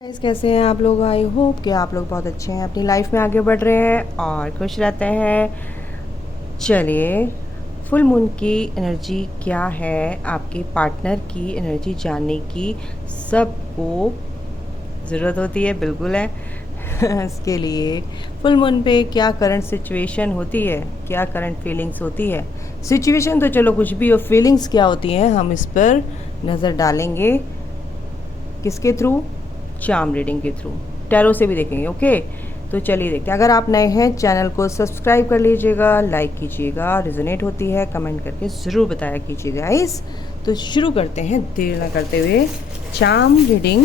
Guys, कैसे हैं आप लोग। आई होप कि आप लोग बहुत अच्छे हैं, अपनी लाइफ में आगे बढ़ रहे हैं और खुश रहते हैं। चलिए, फुल मून की एनर्जी क्या है, आपके पार्टनर की एनर्जी जानने की सबको ज़रूरत होती है, बिल्कुल है। इसके लिए फुल मून पे क्या करंट सिचुएशन होती है, क्या करंट फीलिंग्स होती है। सिचुएशन तो चलो कुछ भी हो, फीलिंग्स क्या होती हैं हम इस पर नज़र डालेंगे। किसके थ्रू? चार्म रीडिंग के थ्रू, टैरो से भी देखेंगे। ओके, तो चलिए देखते हैं। अगर आप नए हैं चैनल को सब्सक्राइब कर लीजिएगा, लाइक कीजिएगा, रिजोनेट होती है कमेंट करके ज़रूर बताया कीजिएगा गाइस। तो शुरू करते हैं देर ना करते हुए। चार्म रीडिंग,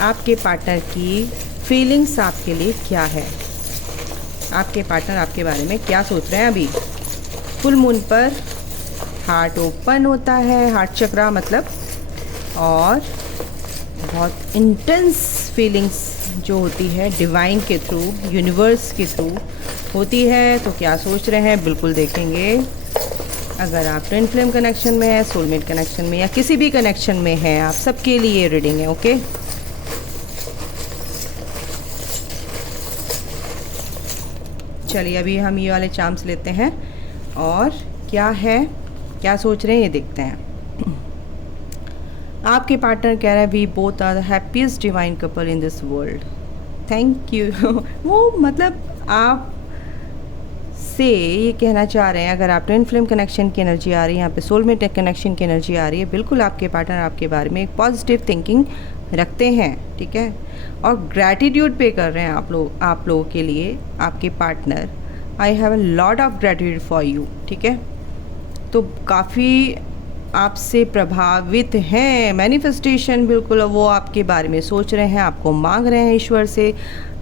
आपके पार्टनर की फीलिंग्स आपके लिए क्या है, आपके पार्टनर आपके बारे में क्या सोच रहे हैं अभी। फुल मून पर हार्ट ओपन होता है, हार्ट चक्रा मतलब, और बहुत इंटेंस फीलिंग्स जो होती है डिवाइन के थ्रू, यूनिवर्स के थ्रू होती है। तो क्या सोच रहे हैं बिल्कुल देखेंगे। अगर आप ट्विन फ्लेम कनेक्शन में है, सोलमेट कनेक्शन में या किसी भी कनेक्शन में है, आप सबके लिए रीडिंग है। ओके, चलिए अभी हम ये वाले चार्म्स लेते हैं और क्या है, क्या सोच रहे हैं ये देखते हैं। आपके पार्टनर कह रहा है we both are the happiest divine couple in this world. Thank you. वो मतलब आप से ये कहना चाह रहे हैं, अगर आप ट्विन फ्लेम कनेक्शन की एनर्जी आ रही है, यहाँ पे सोलमेट कनेक्शन की एनर्जी आ रही है, बिल्कुल आपके पार्टनर आपके बारे में एक पॉजिटिव थिंकिंग रखते हैं, ठीक है, और ग्रैटिट्यूड पे कर रहे हैं आप लोगों के लिए। आपके partner, I have a lot of gratitude for you, ठीक है। तो काफ़ी आपसे प्रभावित हैं, मैनिफेस्टेशन बिल्कुल वो आपके बारे में सोच रहे हैं, आपको मांग रहे हैं ईश्वर से।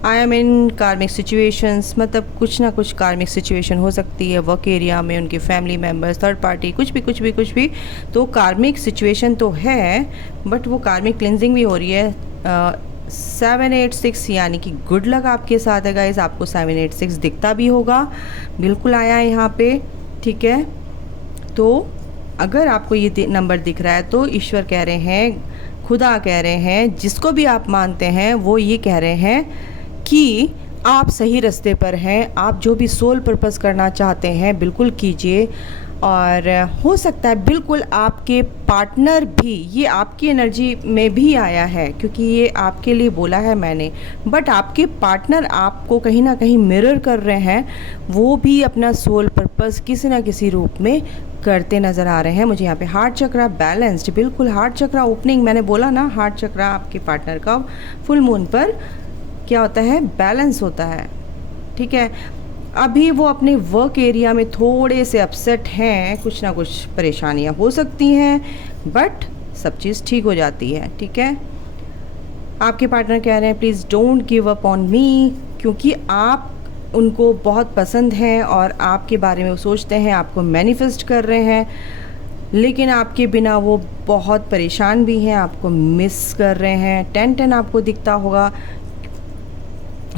आई एम इन कार्मिक सिचुएशंस, मतलब कुछ ना कुछ कार्मिक सिचुएशन हो सकती है वर्क एरिया में, उनके फैमिली मेम्बर्स, थर्ड पार्टी, कुछ भी। तो कार्मिक सिचुएशन तो है, बट वो कार्मिक क्लिनजिंग भी हो रही है। 786 यानी कि गुड लक आपके साथ है गाइस। आपको 786 दिखता भी होगा, बिल्कुल आया है यहाँ पे, ठीक है। तो अगर आपको ये नंबर दिख रहा है तो ईश्वर कह रहे हैं, खुदा कह रहे हैं, जिसको भी आप मानते हैं वो ये कह रहे हैं कि आप सही रास्ते पर हैं। आप जो भी सोल पर्पस करना चाहते हैं बिल्कुल कीजिए। और हो सकता है बिल्कुल आपके पार्टनर भी, ये आपकी एनर्जी में भी आया है क्योंकि ये आपके लिए बोला है मैंने, बट आपके पार्टनर आपको कहीं ना कहीं मिरर कर रहे हैं। वो भी अपना सोल पर्पस किसी ना किसी रूप में करते नज़र आ रहे हैं। मुझे यहाँ पे हार्ट चक्रा बैलेंस्ड, बिल्कुल हार्ट चक्रा ओपनिंग, मैंने बोला ना हार्ट चक्रा आपके पार्टनर का फुल मून पर क्या होता है, बैलेंस होता है, ठीक है। अभी वो अपने वर्क एरिया में थोड़े से अपसेट हैं, कुछ ना कुछ परेशानियाँ हो सकती हैं, बट सब चीज़ ठीक हो जाती है, ठीक है। आपके पार्टनर कह रहे हैं please don't give up on me, क्योंकि आप उनको बहुत पसंद हैं और आपके बारे में वो सोचते हैं, आपको मैनिफेस्ट कर रहे हैं, लेकिन आपके बिना वो बहुत परेशान भी हैं, आपको मिस कर रहे हैं। 10-10 आपको दिखता होगा।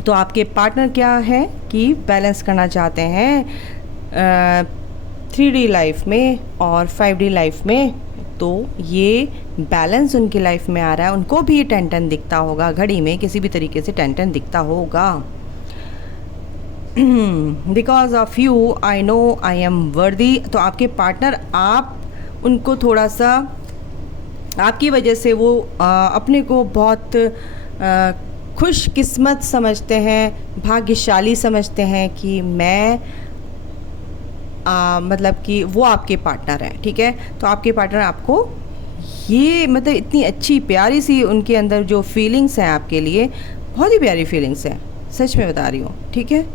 तो आपके पार्टनर क्या है कि बैलेंस करना चाहते हैं 3D लाइफ में और 5D लाइफ में। तो ये बैलेंस उनकी लाइफ में आ रहा है, उनको भी ये 10-10 दिखता होगा, घड़ी में किसी भी तरीके से 10-10 दिखता होगा। Because of you I know I am वर्दी। तो आपके पार्टनर, आप उनको थोड़ा सा, आपकी वजह से वो अपने को बहुत खुशकिस्मत समझते हैं, भाग्यशाली समझते हैं कि मैं मतलब कि वो आपके पार्टनर हैं, ठीक है। तो आपके पार्टनर आपको ये मतलब इतनी अच्छी प्यारी सी उनके अंदर जो फीलिंग्स हैं आपके लिए, बहुत ही प्यारी फीलिंग्स हैं, सच में बता रही हूँ, ठीक है।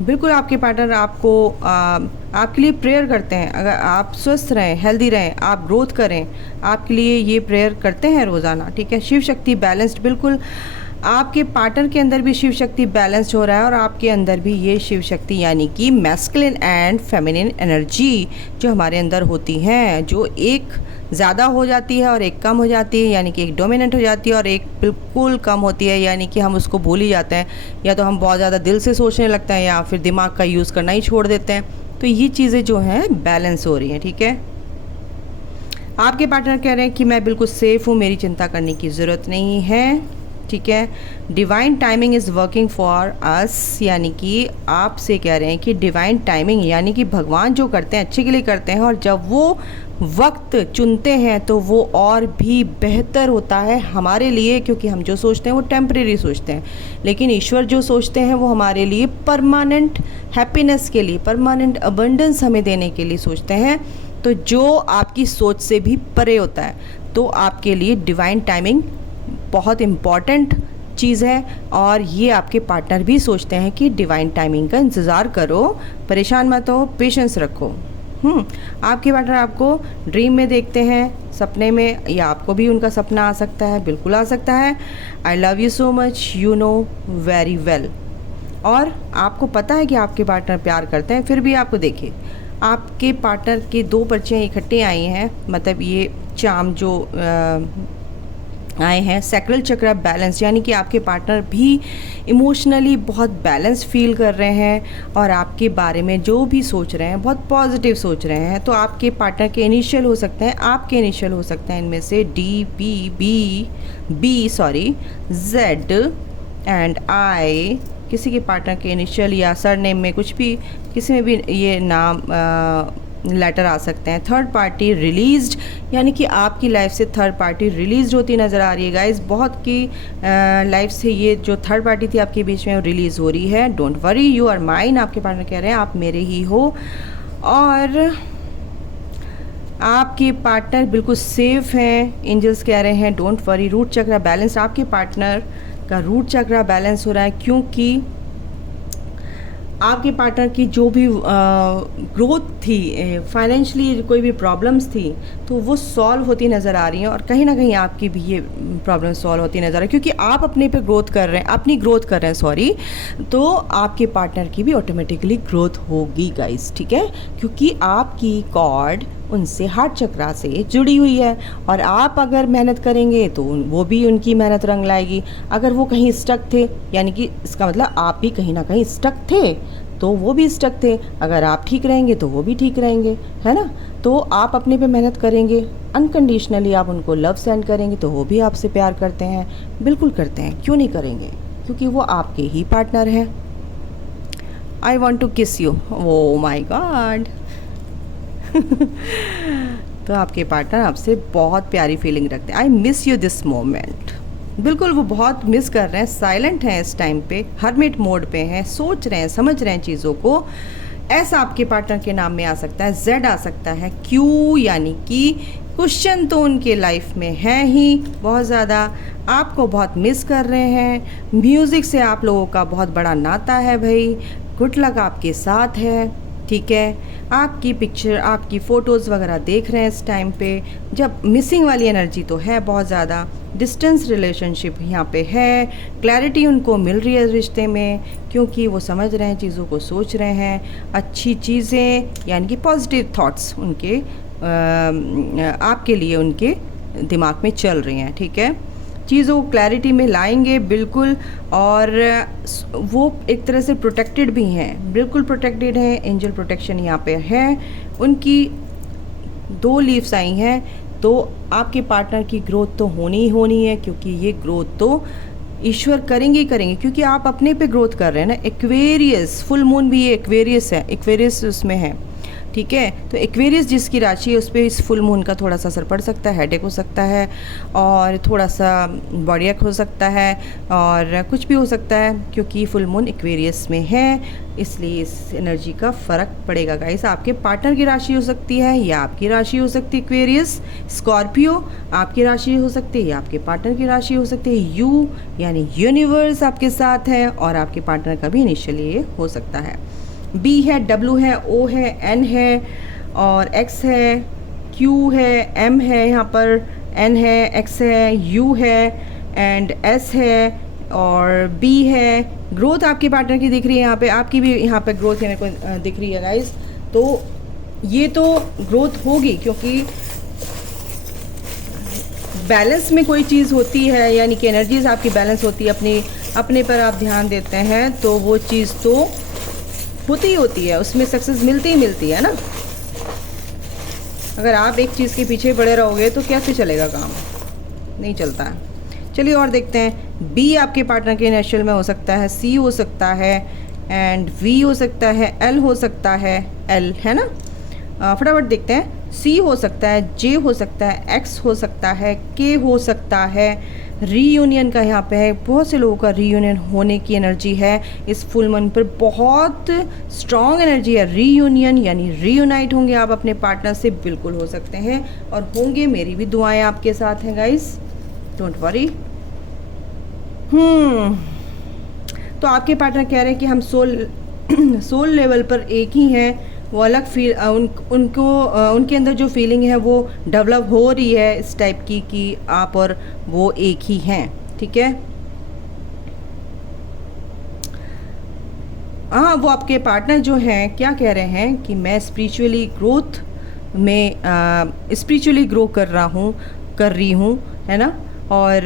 बिल्कुल आपके पार्टनर आपको आपके लिए प्रेयर करते हैं। अगर आप स्वस्थ रहें, हेल्दी रहें, आप ग्रोथ करें, आपके लिए ये प्रेयर करते हैं रोज़ाना, ठीक है। शिव शक्ति बैलेंस्ड, बिल्कुल आपके पार्टनर के अंदर भी शिव शक्ति बैलेंस्ड हो रहा है और आपके अंदर भी ये शिव शक्ति यानी कि मैस्कुलिन एंड फेमिनिन एनर्जी जो हमारे अंदर होती हैं, जो एक ज़्यादा हो जाती है और एक कम हो जाती है, यानी कि एक डोमिनेंट हो जाती है और एक बिल्कुल कम होती है, यानी कि हम उसको भूल ही जाते हैं, या तो हम बहुत ज़्यादा दिल से सोचने लगते हैं या फिर दिमाग का यूज़ करना ही छोड़ देते हैं। तो ये चीज़ें जो हैं बैलेंस हो रही हैं, ठीक है। आपके पार्टनर कह रहे हैं कि मैं बिल्कुल सेफ़ हूँ, मेरी चिंता करने की ज़रूरत नहीं है, ठीक है। Divine timing is working for us, यानी कि आपसे कह रहे हैं कि डिवाइन टाइमिंग यानी कि भगवान जो करते हैं अच्छे के लिए करते हैं, और जब वो वक्त चुनते हैं तो वो और भी बेहतर होता है हमारे लिए, क्योंकि हम जो सोचते हैं वो टेम्परेरी सोचते हैं, लेकिन ईश्वर जो सोचते हैं वो हमारे लिए परमानेंट हैप्पीनेस के लिए, परमानेंट अबंडेंस हमें देने के लिए सोचते हैं, तो जो आपकी सोच से भी परे होता है। तो आपके लिए डिवाइन टाइमिंग बहुत इम्पॉर्टेंट चीज़ है, और ये आपके पार्टनर भी सोचते हैं कि डिवाइन टाइमिंग का इंतज़ार करो, परेशान मत हो, पेशेंस रखो। आपके पार्टनर आपको ड्रीम में देखते हैं, सपने में, या आपको भी उनका सपना आ सकता है, बिल्कुल आ सकता है। I love you so much, you know very well. और आपको पता है कि आपके पार्टनर प्यार करते हैं, फिर भी आपको देखिए आपके पार्टनर की दो पर्चियाँ इकट्ठे आई हैं, मतलब ये चाम जो आए हैं, सैक्रल चक्र बैलेंस, यानी कि आपके पार्टनर भी इमोशनली बहुत बैलेंस फील कर रहे हैं और आपके बारे में जो भी सोच रहे हैं बहुत पॉजिटिव सोच रहे हैं। तो आपके पार्टनर के इनिशियल हो सकते हैं, आपके इनिशियल हो सकते हैं, इनमें से D, B sorry, Z and I. किसी के पार्टनर के इनिशियल या सरनेम में कुछ भी, किसी में भी ये नाम लेटर आ सकते हैं। थर्ड पार्टी रिलीज्ड, यानी कि आपकी लाइफ से थर्ड पार्टी रिलीज़ होती नज़र आ रही है गाइस। बहुत की लाइफ से ये जो थर्ड पार्टी थी आपके बीच में वो रिलीज़ हो रही है। Don't worry, you are mine. आपके पार्टनर कह रहे हैं आप मेरे ही हो, और आपके पार्टनर बिल्कुल सेफ हैं। एंजल्स कह रहे हैं डोंट वरी। रूट चक्र बैलेंस, आपके पार्टनर का रूट चक्र बैलेंस हो रहा है, क्योंकि आपके पार्टनर की जो भी ग्रोथ थी, फाइनेंशियली कोई भी प्रॉब्लम्स थी, तो वो सॉल्व होती नज़र आ रही हैं, और कहीं ना कहीं आपकी भी ये प्रॉब्लम सॉल्व होती नज़र आ रही है, क्योंकि आप अपने पे ग्रोथ कर रहे हैं, अपनी ग्रोथ कर रहे हैं सॉरी, तो आपके पार्टनर की भी ऑटोमेटिकली ग्रोथ होगी गाइस, ठीक है, क्योंकि आपकी कॉर्ड उनसे हार्ट चक्रा से जुड़ी हुई है, और आप अगर मेहनत करेंगे तो वो भी उनकी मेहनत रंग लाएगी। अगर वो कहीं स्टक थे, यानी कि इसका मतलब आप भी कहीं ना कहीं स्टक थे, तो वो भी स्टक थे। अगर आप ठीक रहेंगे तो वो भी ठीक रहेंगे, है ना। तो आप अपने पे मेहनत करेंगे, अनकंडीशनली आप उनको लव सेंड करेंगे, तो वो भी आपसे प्यार करते हैं, बिल्कुल करते हैं, क्यों नहीं करेंगे, क्योंकि वो आपके ही पार्टनर हैं। आई वॉन्ट टू किस यू, ओ माई गॉड। तो आपके पार्टनर आपसे बहुत प्यारी फीलिंग रखते हैं। I miss you this moment, बिल्कुल वो बहुत मिस कर रहे हैं, साइलेंट हैं इस टाइम पे, हर्मिट मोड पे हैं, सोच रहे हैं, समझ रहे हैं चीज़ों को। ऐसा आपके पार्टनर के नाम में आ सकता है, जेड आ सकता है, क्यू, यानी कि क्वेश्चन तो उनके लाइफ में है ही बहुत ज़्यादा, आपको बहुत मिस कर रहे हैं। म्यूज़िक से आप लोगों का बहुत बड़ा नाता है भाई, गुड लक आपके साथ है, ठीक है। आपकी पिक्चर, आपकी फ़ोटोज़ वगैरह देख रहे हैं इस टाइम पे, जब मिसिंग वाली एनर्जी तो है बहुत ज़्यादा, डिस्टेंस रिलेशनशिप यहाँ पे है, क्लैरिटी उनको मिल रही है रिश्ते में, क्योंकि वो समझ रहे हैं, चीज़ों को सोच रहे हैं, अच्छी चीज़ें, यानी कि पॉजिटिव थॉट्स उनके आपके लिए उनके दिमाग में चल रही हैं, ठीक है। चीज़ों को क्लैरिटी में लाएंगे बिल्कुल, और वो एक तरह से प्रोटेक्टेड भी हैं, बिल्कुल प्रोटेक्टेड हैं, एंजल प्रोटेक्शन यहाँ पे है। उनकी 2 लीव्स आई हैं, तो आपके पार्टनर की ग्रोथ तो होनी ही होनी है, क्योंकि ये ग्रोथ तो ईश्वर करेंगे ही करेंगे, क्योंकि आप अपने पे ग्रोथ कर रहे हैं ना। एक्वेरियस फुल मून भी ये एक्वेरियस है, एक्वेरियस उसमें है, ठीक है। तो एक्वेरियस जिसकी राशि है उस पर इस फुल मून का थोड़ा सा असर पड़ सकता है, हेडेक हो सकता है, और थोड़ा सा बॉडी एक हो सकता है, और कुछ भी हो सकता है, क्योंकि फुल मून एक्वेरियस में है, इसलिए इस एनर्जी का फ़र्क पड़ेगा गाइस। आपके पार्टनर की राशि हो सकती है या आपकी राशि हो सकती है एक्वेरियस। स्कॉर्पियो आपकी राशि हो सकती है या आपके पार्टनर की राशि हो सकती है। यू यानी यूनिवर्स आपके साथ है, और आपके पार्टनर का भी इनिशियली ये हो सकता है। बी है, डब्ल्यू है, ओ है, एन है, और एक्स है, क्यू है, एम है, यहाँ पर एन है, एक्स है, यू है, एंड एस है, और बी है। ग्रोथ आपके पार्टनर की दिख रही है यहाँ पे, आपकी भी यहाँ पे ग्रोथ मेरे को दिख रही है गाइस। तो ये तो ग्रोथ होगी, क्योंकि बैलेंस में कोई चीज़ होती है, यानी कि एनर्जीज आपकी बैलेंस होती है, अपने पर आप ध्यान देते हैं, तो वो चीज़ तो होती ही होती है, उसमें सक्सेस मिलती ही मिलती है ना। अगर आप एक चीज़ के पीछे पड़े रहोगे तो कैसे चलेगा काम, नहीं चलता है। चलिए और देखते हैं। बी आपके पार्टनर के इनिशियल में हो सकता है, सी हो सकता है, एंड वी हो सकता है, एल हो सकता है, एल है ना। फटाफट देखते हैं। सी हो सकता है, जे हो सकता है, एक्स हो सकता है, के हो सकता है। रीयूनियन का यहाँ पे है, बहुत से लोगों का रीयूनियन होने की एनर्जी है इस फुल मून पर, बहुत स्ट्रॉन्ग एनर्जी है। रीयूनियन यानी रीयूनाइट होंगे आप अपने पार्टनर से, बिल्कुल हो सकते हैं और होंगे। मेरी भी दुआएं आपके साथ हैं गाइस, डोंट वरी। तो आपके पार्टनर कह रहे हैं कि हम सोल लेवल पर एक ही हैं, वो अलग फील उनके अंदर जो फीलिंग है वो डेवलप हो रही है इस टाइप की कि आप और वो एक ही हैं, ठीक है। हाँ, वो आपके पार्टनर जो हैं क्या कह रहे हैं कि मैं स्पिरिचुअली ग्रो कर रही हूँ, है ना। और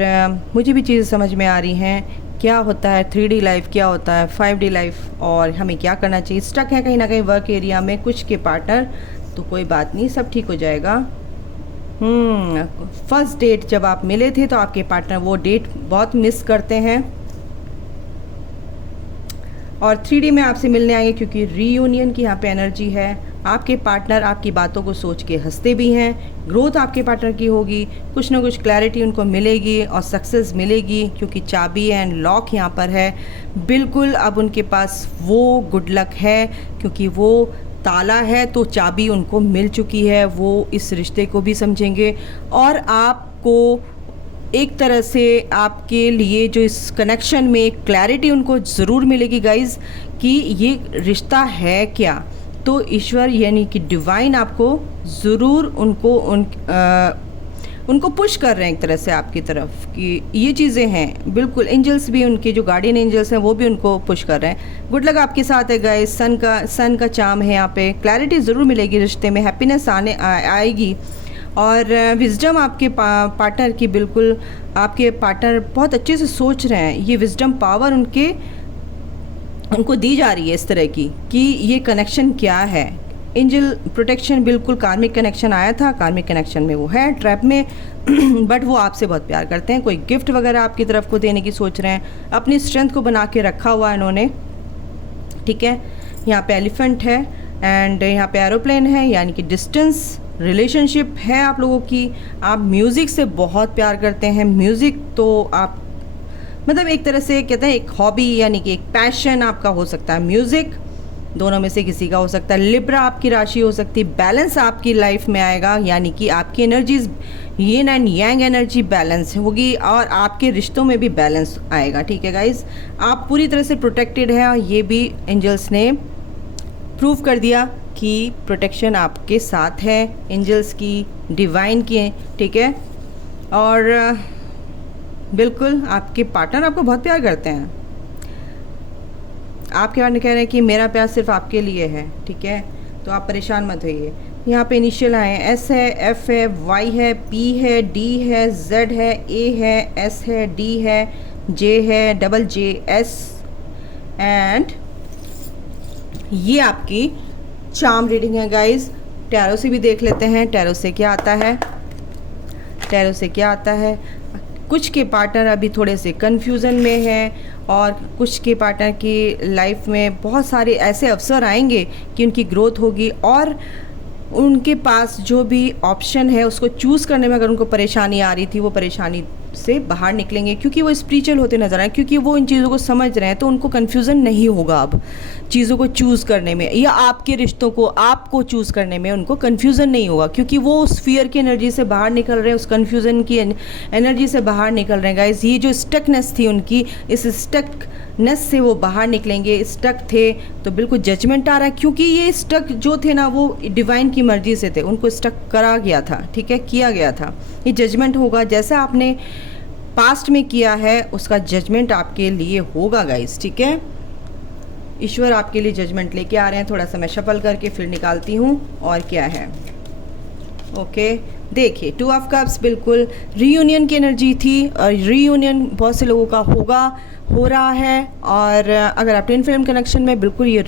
मुझे भी चीज़ें समझ में आ रही हैं क्या होता है 3D लाइफ, क्या होता है 5D लाइफ, और हमें क्या करना चाहिए। स्टक है कहीं ना कहीं वर्क एरिया में कुछ के पार्टनर, तो कोई बात नहीं, सब ठीक हो जाएगा। फर्स्ट डेट जब आप मिले थे तो आपके पार्टनर वो डेट बहुत मिस करते हैं और 3D में आपसे मिलने आएंगे, क्योंकि रीयूनियन की यहाँ पे एनर्जी है। आपके पार्टनर आपकी बातों को सोच के हंसते भी हैं। ग्रोथ आपके पार्टनर की होगी, कुछ ना कुछ क्लैरिटी उनको मिलेगी और सक्सेस मिलेगी, क्योंकि चाबी एंड लॉक यहाँ पर है। बिल्कुल अब उनके पास वो गुड लक है, क्योंकि वो ताला है तो चाबी उनको मिल चुकी है। वो इस रिश्ते को भी समझेंगे और आपको एक तरह से आपके लिए जो इस कनेक्शन में एक क्लैरिटी उनको ज़रूर मिलेगी गाइज़ कि ये रिश्ता है क्या। तो ईश्वर यानी कि डिवाइन आपको ज़रूर उनको पुश कर रहे हैं एक तरह से आपकी तरफ कि ये चीज़ें हैं। बिल्कुल एंजल्स भी, उनके जो गार्डियन एंजल्स हैं वो भी उनको पुश कर रहे हैं। गुड लक आपके साथ है गाइस। सन का चार्म है यहाँ पे, क्लैरिटी ज़रूर मिलेगी रिश्ते में, हैप्पीनेस आएगी और विजडम आपके पार्टनर की, बिल्कुल आपके पार्टनर बहुत अच्छे से सोच रहे हैं। ये विजडम पावर उनको दी जा रही है इस तरह की कि ये कनेक्शन क्या है। एंजल प्रोटेक्शन, बिल्कुल कार्मिक कनेक्शन आया था, कार्मिक कनेक्शन में वो है ट्रैप में बट वो आपसे बहुत प्यार करते हैं। कोई गिफ्ट वगैरह आपकी तरफ को देने की सोच रहे हैं। अपनी स्ट्रेंथ को बना के रखा हुआ है इन्होंने, ठीक है। यहाँ पे एलिफेंट है एंड यहाँ पे एरोप्लेन है, यानी कि डिस्टेंस रिलेशनशिप है आप लोगों की। आप म्यूज़िक से बहुत प्यार करते हैं। म्यूज़िक तो आप मतलब एक तरह से कहते हैं एक हॉबी, यानी कि एक पैशन आपका हो सकता है म्यूज़िक, दोनों में से किसी का हो सकता है। लिब्रा आपकी राशि हो सकती है। बैलेंस आपकी लाइफ में आएगा, यानी कि आपकी energies yin and yang energy balance होगी और आपके रिश्तों में भी बैलेंस आएगा, ठीक है गाइज। आप पूरी तरह से प्रोटेक्टेड हैं, ये भी एंजल्स ने प्रूव कर दिया कि प्रोटेक्शन आपके साथ है एंजल्स की, डिवाइन की, ठीक है। और बिल्कुल आपके पार्टनर आपको बहुत प्यार करते हैं। आपके पार्टनर कह रहे हैं कि मेरा प्यार सिर्फ आपके लिए है, ठीक है, तो आप परेशान मत होइए। यहाँ पे इनिशियल आए हैं, एस है, एफ है, वाई है, पी है, डी है, जेड है, ए है, एस है, डी है, जे है, डबल जे, एस एंड ये आपकी चार्म रीडिंग है गाइज। टैरो से भी देख लेते हैं, टैरो से क्या आता है, टैरो से क्या आता है। कुछ के पार्टनर अभी थोड़े से कन्फ्यूज़न में हैं और कुछ के पार्टनर की लाइफ में बहुत सारे ऐसे अवसर आएंगे कि उनकी ग्रोथ होगी और उनके पास जो भी ऑप्शन है उसको चूज़ करने में अगर उनको परेशानी आ रही थी, वो परेशानी से बाहर निकलेंगे, क्योंकि वो स्पिरिचुअल होते नजर आए, क्योंकि वो इन चीज़ों को समझ रहे हैं। तो उनको कन्फ्यूज़न नहीं होगा अब चीज़ों को चूज़ करने में, या आपके रिश्तों को आपको चूज़ करने में उनको कन्फ्यूज़न नहीं होगा, क्योंकि वो उस फियर की एनर्जी से बाहर निकल रहे हैं, उस कन्फ्यूज़न की एनर्जी से बाहर निकल रहे हैं गाइस। ये जो स्टकनेस थी उनकी, इस स्टकनेस से वो बाहर निकलेंगे। स्टक थे तो बिल्कुल जजमेंट आ रहा है, क्योंकि ये स्टक जो थे ना वो डिवाइन की मर्जी से थे, उनको स्टक करा गया था, ठीक है, किया गया था। ये जजमेंट होगा, जैसा आपने पास्ट में किया है उसका जजमेंट आपके लिए होगा गाइस, ठीक है। ईश्वर आपके लिए जजमेंट लेके आ रहे हैं। थोड़ा सा मैं शफल करके फिर निकालती हूँ और क्या है। ओके, देखिए 2 ऑफ कप्स बिल्कुल रीयूनियन की एनर्जी थी और रीयूनियन बहुत से लोगों का हो रहा है। और अगर आप ट्विन फ्लेम कनेक्शन में, बिल्कुल ये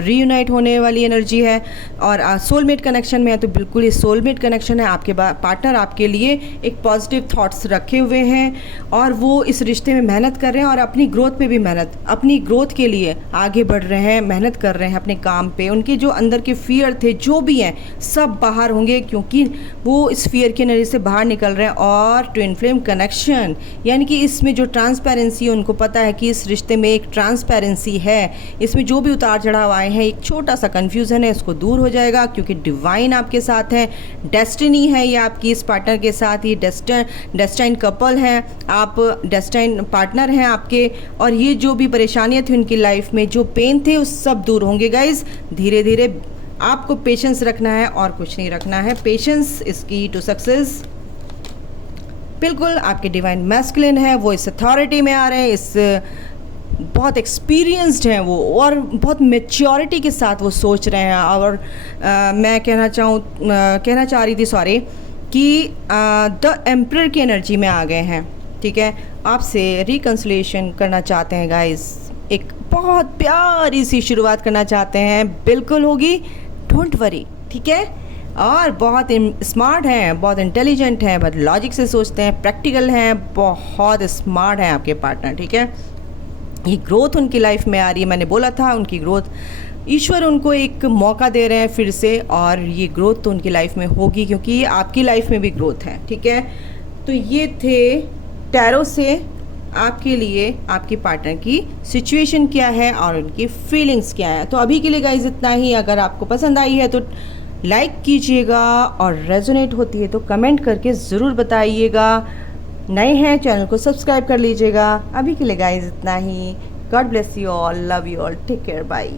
रीयूनाइट होने वाली एनर्जी है। और सोलमेट कनेक्शन में है तो बिल्कुल ये सोलमेट कनेक्शन है। आपके पार्टनर आपके लिए एक पॉजिटिव थॉट्स रखे हुए हैं और वो इस रिश्ते में मेहनत कर रहे हैं और अपनी ग्रोथ पे भी अपनी ग्रोथ के लिए आगे बढ़ रहे हैं, मेहनत कर रहे हैं अपने काम पे। उनके जो अंदर के फियर थे जो भी हैं सब बाहर होंगे, क्योंकि वो इस फियर की एनर्जी से बाहर निकल रहे हैं। और ट्विन फ्लेम कनेक्शन यानी कि इसमें जो ट्रांसपेरेंसी है, उनको पता है कि इस रिश्ते में एक ट्रांसपेरेंसी है, इसमें जो भी उतार चढ़ाव आए हैं, एक छोटा सा कन्फ्यूज़न है, इसको दूर हो जाएगा क्योंकि डिवाइन आपके साथ है। डेस्टिनी है ये आपकी इस पार्टनर के साथ, ये डेस्टाइन कपल है, आप डेस्टाइन पार्टनर हैं आपके। और ये जो भी परेशानियाँ थी उनकी लाइफ में, जो पेन थे, वो सब दूर होंगे गाइज। धीरे धीरे आपको पेशेंस रखना है और कुछ नहीं रखना है। पेशेंस इज की टू सक्सेस। बिल्कुल आपके डिवाइन मैस्कुलिन है, वो इस अथॉरिटी में आ रहे हैं, इस बहुत एक्सपीरियंस्ड हैं वो और बहुत मेच्योरिटी के साथ वो सोच रहे हैं। और मैं कहना चाह रही थी कि द एम्परर की एनर्जी में आ गए हैं। ठीक है, आपसे रिकन्सिलिएशन करना चाहते हैं गाइस, एक बहुत प्यारी सी शुरुआत करना चाहते हैं, बिल्कुल होगी, डोंट वरी। ठीक है, और बहुत स्मार्ट हैं, बहुत इंटेलिजेंट हैं, बहुत लॉजिक से सोचते हैं, प्रैक्टिकल हैं, बहुत स्मार्ट हैं आपके पार्टनर। ठीक है, ये ग्रोथ उनकी लाइफ में आ रही है। मैंने बोला था उनकी ग्रोथ, ईश्वर उनको एक मौका दे रहे हैं फिर से, और ये ग्रोथ तो उनकी लाइफ में होगी क्योंकि आपकी लाइफ में भी ग्रोथ है। ठीक है, तो ये थे टैरो से आपके लिए आपके पार्टनर की सिचुएशन क्या है और उनकी फीलिंग्स क्या है। तो अभी के लिए गाइस इतना ही। अगर आपको पसंद आई है तो लाइक कीजिएगा और रेजोनेट होती है तो कमेंट करके ज़रूर बताइएगा। नए हैं चैनल को सब्सक्राइब कर लीजिएगा। अभी के लिए गाइस इतना ही। God bless you all, love you all, take care, bye.